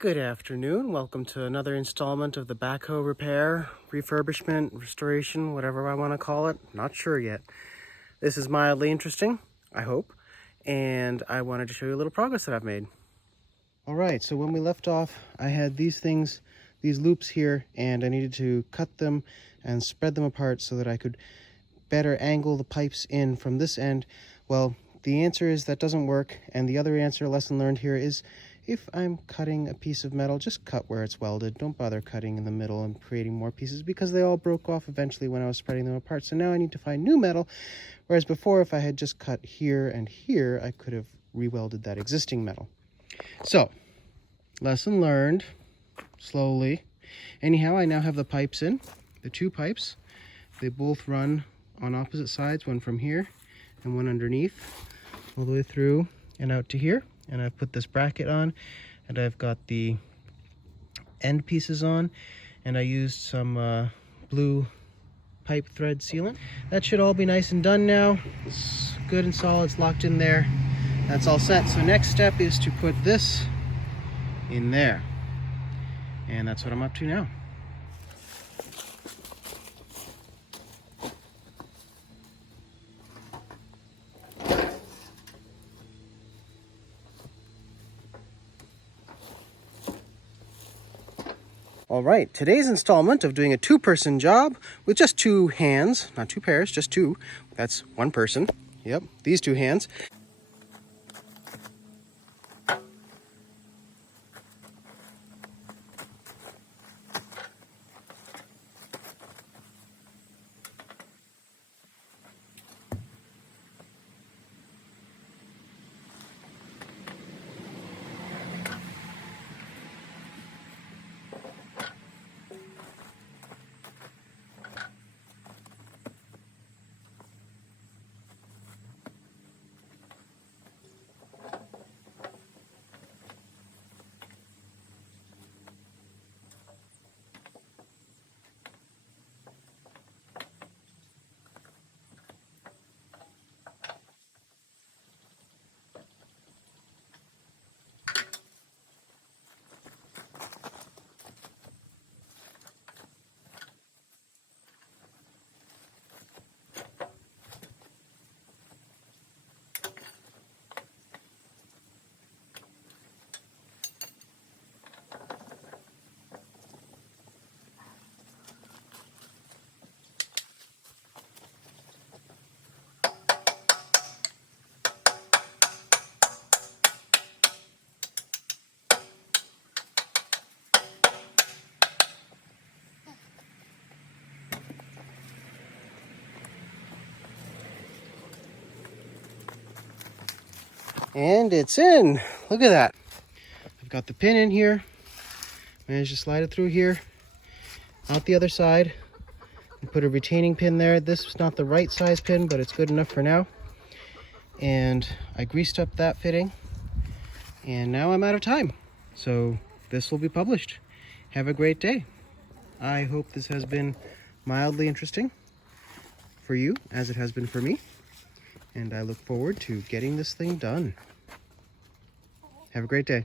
Good afternoon. Welcome to another installment of the backhoe repair, refurbishment, restoration, whatever I want to call it. Not sure yet. This is mildly interesting, I hope, and I wanted to show you a little progress that I've made. All right, so when we left off, I had these loops here, and I needed to cut them and spread them apart so that I could better angle the pipes in from this end. Well, the answer is that doesn't work, and the other answer, lesson learned here, is if I'm cutting a piece of metal, just cut where it's welded. Don't bother cutting in the middle and creating more pieces because they all broke off eventually when I was spreading them apart. So now I need to find new metal, whereas before, if I had just cut here and here, I could have re-welded that existing metal. So, lesson learned, slowly. Anyhow, I now have the pipes in, the two pipes. They both run on opposite sides, one from here and one underneath, all the way through and out to here. And I've put this bracket on, and I've got the end pieces on, and I used some blue pipe thread sealant. That should all be nice and done now. It's good and solid, it's locked in there. That's all set. So next step is to put this in there. And that's what I'm up to now. All right, today's installment of doing a two-person job with just two hands, not two pairs, just two. That's one person. Yep, these two hands. And it's in. Look at that. I've got the pin in here. Managed to slide it through here, out the other side, and put a retaining pin there. This is not the right size pin, but it's good enough for now. And I greased up that fitting, and now I'm out of time. So this will be published. Have a great day. I hope this has been mildly interesting for you, as it has been for me. And I look forward to getting this thing done. Have a great day.